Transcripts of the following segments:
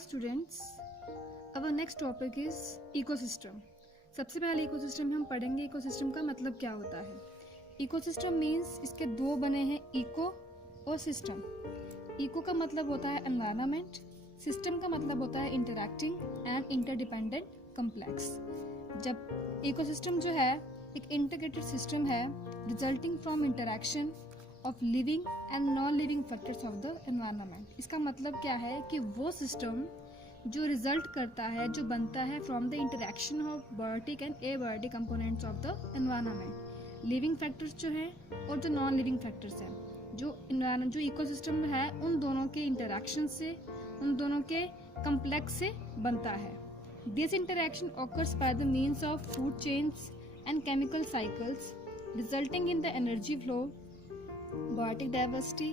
students, our next topic is ecosystem. सबसे पहले ecosystem में हम पढ़ेंगे इकोसिस्टम का मतलब क्या होता है। इकोसिस्टम मीन्स इसके दो बने हैं, इको और सिस्टम। इको का मतलब होता है एनवायरनमेंट, सिस्टम का मतलब होता है इंटरैक्टिंग एंड इंटरडिपेंडेंट कम्प्लेक्स। जब इकोसिस्टम जो है एक इंटीग्रेटेड सिस्टम है resulting from interaction of living and non living factors of the environment. इसका मतलब क्या है कि वो सिस्टम जो रिजल्ट करता है, जो बनता है from the interaction of biotic and abiotic components of the environment. Living factors जो है और जो नॉन लिविंग फैक्टर्स हैं, जो इकोसिस्टम है उन दोनों के इंटरैक्शन से, उन दोनों के कम्प्लेक्स से बनता है। This interaction occurs by the means of food chains and chemical cycles resulting in the energy flow, biotic diversity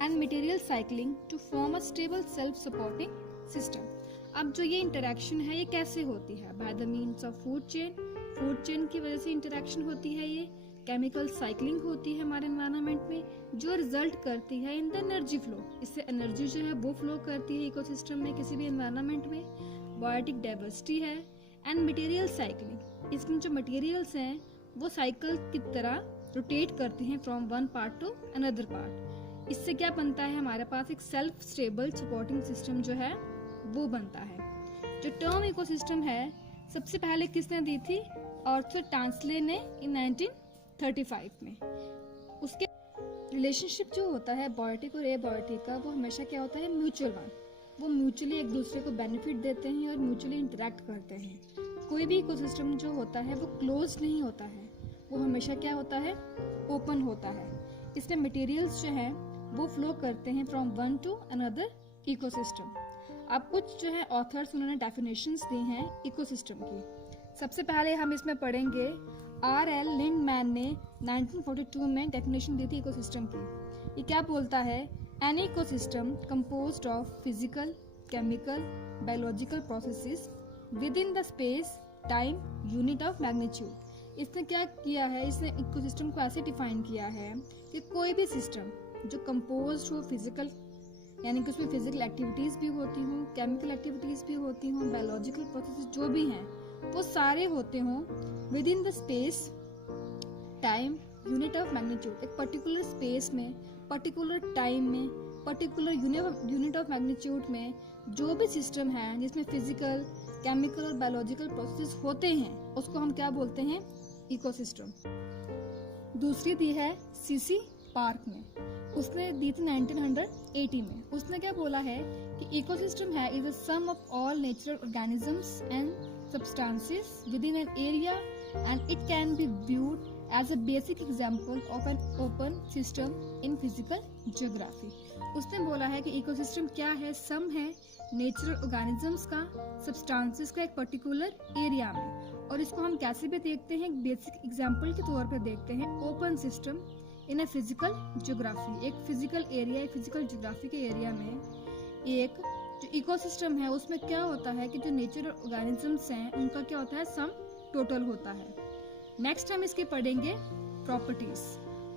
and material cycling to form a stable self-supporting system। अब जो ये इंटरैक्शन है ये कैसे होती है? By the means of food chain की वजह से इंटरैक्शन होती है। ये केमिकल साइक्लिंग होती है हमारे एनवायरनमेंट में, जो रिजल्ट करती है इन द एनर्जी फ्लो। इससे एनर्जी जो है वो फ्लो करती है इकोसिस्टम में, किसी भी एनवायरनमेंट में। बायोटिक डाइवर्सिटी है एंड मटेरियल साइक्लिंग। इसमें जो मटेरियल्स हैं वो साइकिल की तरह रोटेट करते हैं from one part two another part. इससे क्या बनता है, हमारे पास एक सेल्फ स्टेबल सपोर्टिंग सिस्टम जो है वो बनता है। जो टर्म इकोसिस्टम है सबसे पहले किसने दी थी? आर्थर टांसले ने इन 1935 में। उसके रिलेशनशिप जो होता है बायोटिक और एबायोटिक का, वो हमेशा क्या होता है, म्यूचुअल वन। वो म्यूचुअली एक दूसरे को बेनिफिट देते हैं और म्यूचुअली इंटरेक्ट करते हैं। कोई भी इकोसिस्टम जो होता है वो क्लोज नहीं होता है, वो हमेशा क्या होता है, ओपन होता है। इसमें मटेरियल्स जो हैं वो फ्लो करते हैं from one two another ecosystem. अब कुछ जो है ऑथर्स उन्होंने डेफिनेशंस दी हैं इकोसिस्टम की। सबसे पहले हम इसमें पढ़ेंगे R.L. लिंडमैन ने 1942 में डेफिनेशन दी थी इकोसिस्टम की। ये क्या बोलता है? An ecosystem composed of physical, chemical, biological processes with in the space time unit of magnitude. इसने क्या किया है, इसने इकोसिस्टम को ऐसे डिफाइन किया है कि कोई भी सिस्टम जो कंपोज्ड हो फिजिकल, यानी कि उसमें फिजिकल एक्टिविटीज भी होती हों, केमिकल एक्टिविटीज भी होती हों, बायोलॉजिकल प्रोसेसेस जो भी हैं वो सारे होते हों with in the space time unit of magnitude. एक पर्टिकुलर स्पेस में, पर्टिकुलर टाइम में, पर्टिकुलर यूनिट ऑफ मैग्नीट्यूड में जो भी सिस्टम है जिसमें फिजिकल, केमिकल और बायोलॉजिकल प्रोसेस होते हैं उसको हम क्या बोलते हैं, इकोसिस्टम। दूसरी दी है सीसी पार्क ने, उसने दी थी 1980 में। उसने क्या बोला है कि इकोसिस्टम है is a sum of all natural organisms and substances within an area and it can be viewed as a basic example of an open system in physical geography. उसने बोला है कि इकोसिस्टम क्या है, सम है natural organisms का, substances का एक पर्टिकुलर एरिया में। और इसको हम कैसे भी देखते हैं, बेसिक एग्जाम्पल के तौर पर देखते हैं, open system in a physical geography. एक फिजिकल एरिया, एक फिजिकल ज्योग्राफी के एरिया में एक जो इकोसिस्टम है उसमें क्या होता है कि जो नेचुरल ऑर्गेनिजम्स हैं उनका क्या होता है, सम टोटल होता है। नेक्स्ट हम इसके पढ़ेंगे प्रॉपर्टीज।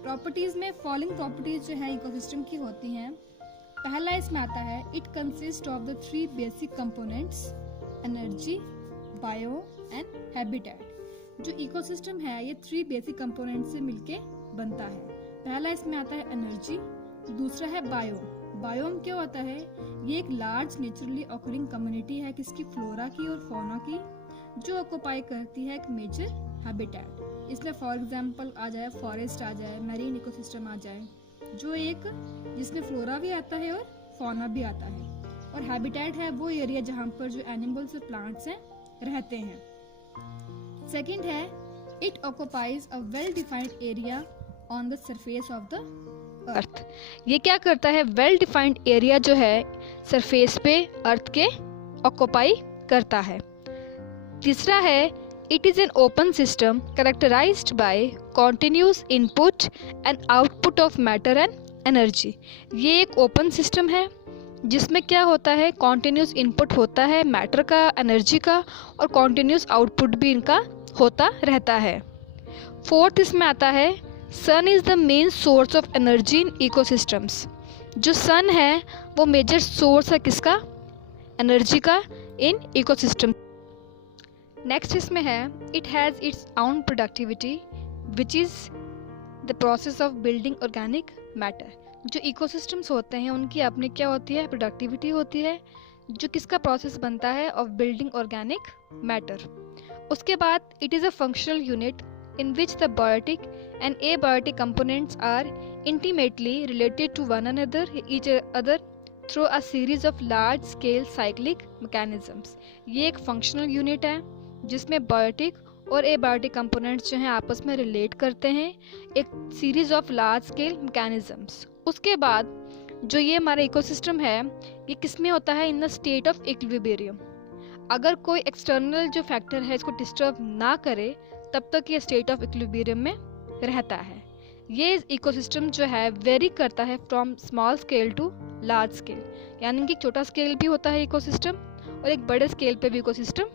प्रॉपर्टीज में फॉलोइंग प्रॉपर्टीज जो है इकोसिस्टम की होती हैं। पहला इसमें आता है it consist of the three basic components, energy, bio and habitat. जो इकोसिस्टम है ये थ्री बेसिक कंपोनेंट से मिलके बनता है। पहला इसमें आता है एनर्जी, दूसरा है बायो। बायोम क्या होता है, ये एक लार्ज नेचुरली ऑकरिंग कम्युनिटी है किसकी, फ्लोरा की और फौना की, जो ऑक्युपाई करती है एक मेजर हैबिटेट। इसमें फॉर एग्जांपल आ जाए फॉरेस्ट आ जाए, मैरीन इकोसिस्टम आ जाए, जो एक जिसमें फ्लोरा भी आता है और फौना भी आता है। और हैबिटेट है वो एरिया जहाँ पर जो एनिमल्स और प्लांट्स हैं रहते हैं। सेकंड है it occupies a well defined area on the surface of the earth. ये क्या करता है, वेल डिफाइंड एरिया जो है सरफेस पे अर्थ के ऑक्युपाई करता है। तीसरा है it is an open system characterized by continuous input and output of matter and energy. ये एक ओपन सिस्टम है जिसमें क्या होता है, कॉन्टिन्यूस इनपुट होता है मैटर का, एनर्जी का, और कॉन्टिन्यूस आउटपुट भी इनका होता रहता है। फोर्थ इसमें आता है sun is the main source of energy in ecosystems. जो सन है वो मेजर सोर्स है किसका, एनर्जी का इन इकोसिस्टम। नेक्स्ट इसमें है it has its own productivity which is the process of building organic matter. जो इकोसिस्टम्स होते हैं उनकी अपनी क्या होती है, प्रोडक्टिविटी होती है, जो किसका प्रोसेस बनता है, ऑफ बिल्डिंग ऑर्गेनिक मैटर। उसके बाद it is a functional unit in which the biotic and abiotic components are intimately related to one another each other through a series of large scale cyclic mechanisms। ये एक functional unit है जिसमें biotic और abiotic components जो हैं आपस में relate करते हैं एक series of large scale mechanisms। उसके बाद जो ये हमारा ecosystem है ये किस में होता है, in the state of equilibrium। अगर कोई एक्सटर्नल जो फैक्टर है इसको डिस्टर्ब ना करे तब तक ये स्टेट ऑफ इक्विलिब्रियम में रहता है। ये इकोसिस्टम जो है वेरी करता है from small scale to large scale, यानी कि छोटा स्केल भी होता है इकोसिस्टम और एक बड़े स्केल पे भी इकोसिस्टम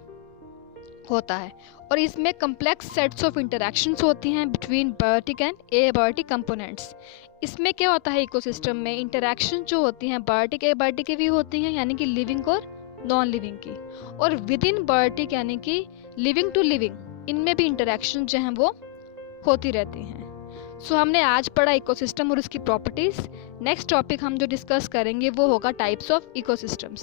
होता है। और इसमें कम्प्लेक्स सेट्स ऑफ इंटरैक्शंस होती हैं between biotic and abiotic components. इसमें क्या होता है, इकोसिस्टम में इंटरैक्शन जो होती हैं बायोटिक एबायोटिक की भी होती हैं, यानी कि लिविंग और नॉन लिविंग की, और विद इन बायोटिक यानी कि लिविंग टू लिविंग इनमें भी इंटरैक्शन जो हैं वो होती रहती हैं। सो हमने आज पढ़ा इकोसिस्टम और उसकी प्रॉपर्टीज। नेक्स्ट टॉपिक हम जो डिस्कस करेंगे वो होगा टाइप्स ऑफ इकोसिस्टम्स।